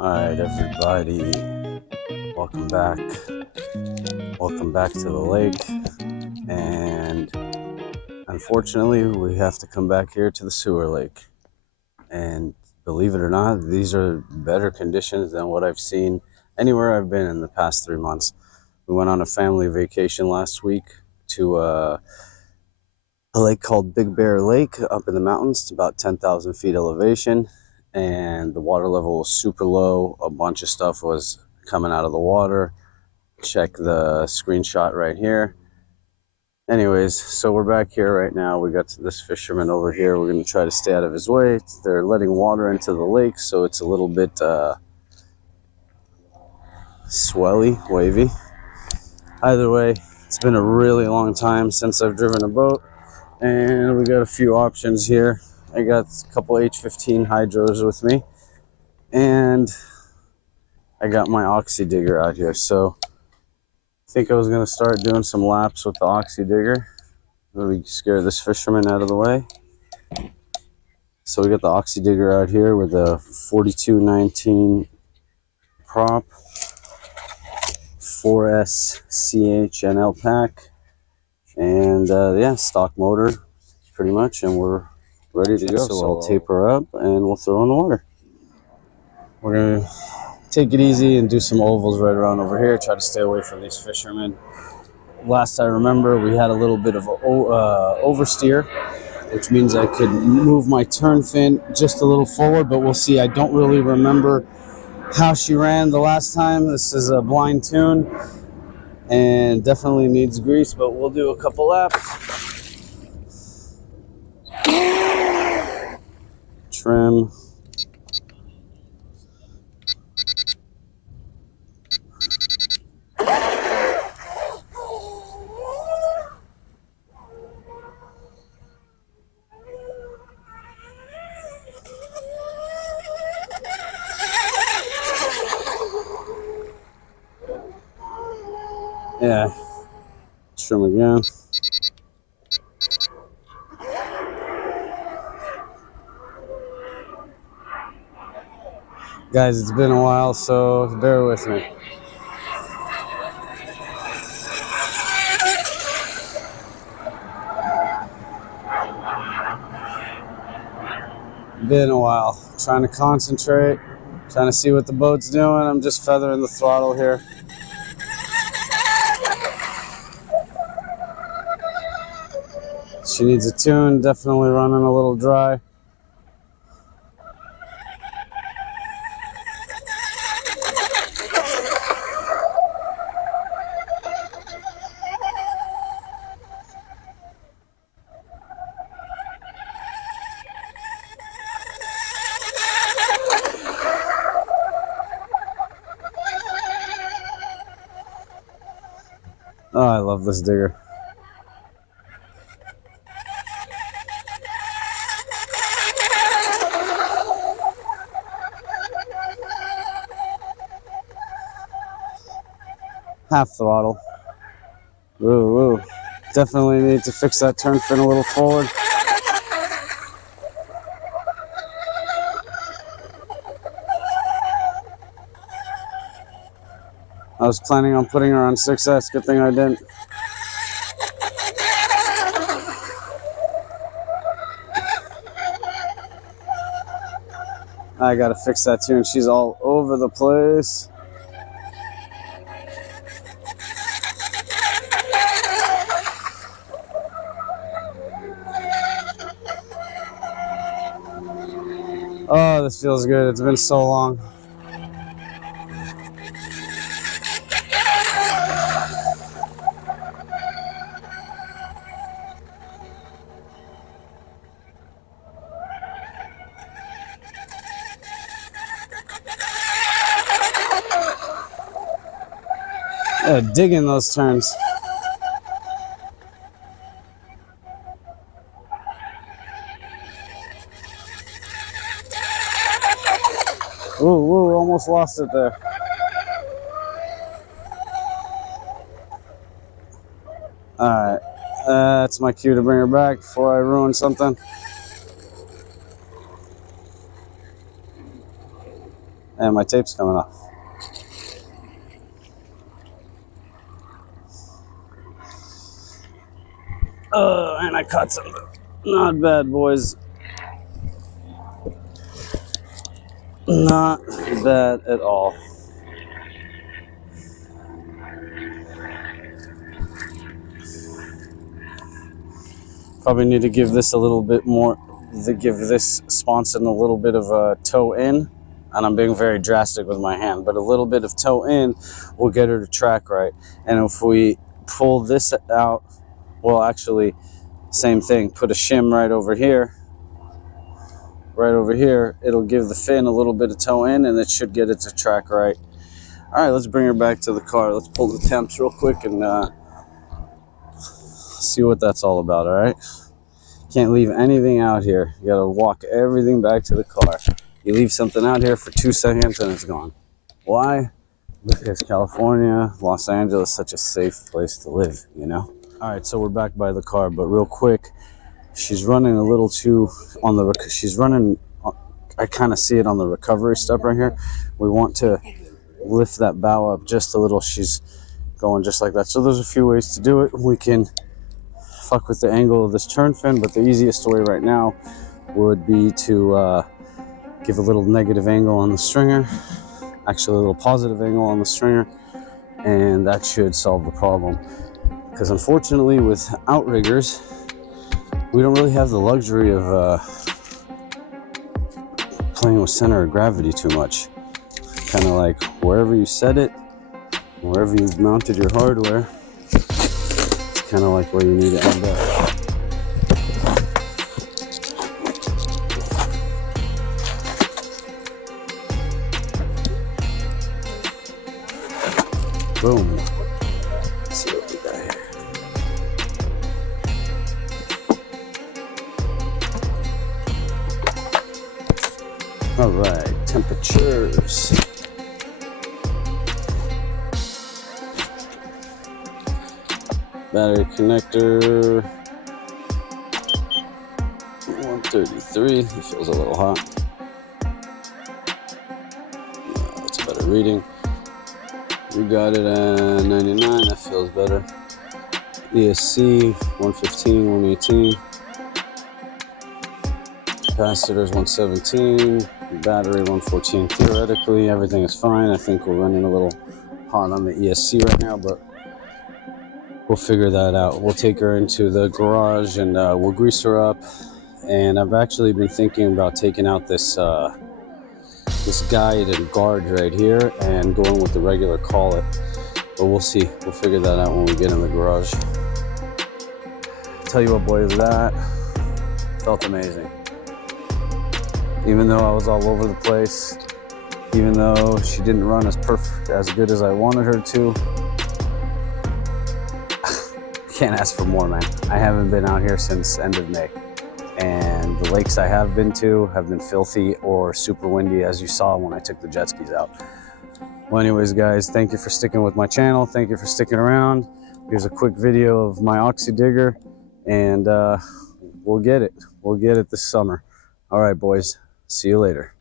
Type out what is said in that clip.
Alright, everybody, welcome back. Welcome back to the lake. And unfortunately, we have to come back here to the sewer lake. And believe it or not, these are better conditions than what I've seen anywhere I've been in the past 3 months. We went on a family vacation last week to a lake called Big Bear Lake up in the mountains. It's about 10,000 feet elevation, and the water level was super low. A bunch of stuff was coming out of the water. Check the screenshot right here. Anyways, so we're back here right now. We got this fisherman over here. We're going to try to stay out of his way. They're letting water into the lake, so it's a little bit swelly, wavy. Either way, it's been a really long time since I've driven a boat, and we got a few options here. I got a couple H15 hydros with me, and I got my Oxidigger out here. So I think I was going to start doing some laps with the Oxidigger. Maybe scare this fisherman out of the way. So we got the Oxidigger out here with a 4219 prop, 4S CHNL pack, and yeah, stock motor pretty much, and we're ready to go. So I'll taper up and we'll throw in the water. We're going to take it easy and do some ovals right around over here. Try to stay away from these fishermen. Last I remember, we had a little bit of oversteer, which means I could move my turn fin just a little forward, but we'll see. I don't really remember how she ran the last time. This is a blind tune and definitely needs grease, but we'll do a couple laps. Trim. Yeah, trim again. Guys, it's been a while, so bear with me. Been a while. Trying to concentrate, trying to see what the boat's doing. I'm just feathering the throttle here. She needs a tune, definitely running a little dry. Oh, I love this digger. Half throttle. Ooh, ooh. Definitely need to fix that turn fin a little forward. I was planning on putting her on 6S. Good thing I didn't. I gotta fix that tune. She's all over the place. Oh, this feels good. It's been so long. Yeah, digging those turns. Ooh, ooh, almost lost it there. Alright, that's my cue to bring her back before I ruin something. And my tape's coming off. And I caught something. Not bad, boys. Not bad at all. Probably need to give this a little bit more, give this sponson a little bit of a toe in. And I'm being very drastic with my hand, but a little bit of toe in will get her to track right. And if we pull this out, well, actually, same thing, put a shim right over here, it'll give the fin a little bit of toe in, and it should get it to track right. All right, let's bring her back to the car. Let's pull the temps real quick and see what that's all about, all right? Can't leave anything out here. You gotta walk everything back to the car. You leave something out here for 2 seconds and it's gone. Why? Because California, Los Angeles, such a safe place to live, you know? All right, so we're back by the car, but real quick, she's running a little too on the, she's running, I kind of see it on the recovery step right here. We want to lift that bow up just a little. She's going just like that. So there's a few ways to do it. We can fuck with the angle of this turn fin, but the easiest way right now would be to give a little negative angle on the stringer, actually a little positive angle on the stringer, and that should solve the problem. Because unfortunately with outriggers, we don't really have the luxury of playing with center of gravity too much. Kind of like wherever you set it, wherever you've mounted your hardware, it's kind of like where you need to end up. Boom. Let's see what we got here. All right, temperatures. Battery connector, 133. It feels a little hot. That's a better reading. We got it at 99, that feels better. ESC, 115, 118. Capacitors, 117. Battery, 114. Theoretically, everything is fine. I think we're running a little hot on the ESC right now, but we'll figure that out. We'll take her into the garage and we'll grease her up. And I've actually been thinking about taking out this this guide and guard right here and going with the regular collet, but we'll see. We'll figure that out when we get in the garage. Tell you what, boys, that felt amazing. Even though I was all over the place, even though she didn't run as good as I wanted her to, can't ask for more, man. I haven't been out here since end of May. And the lakes I have been to have been filthy or super windy, as you saw when I took the jet skis out. Well, anyways, guys, thank you for sticking with my channel. Thank you for sticking around. Here's a quick video of my Oxidigger, and we'll get it. We'll get it this summer. All right, boys. See you later.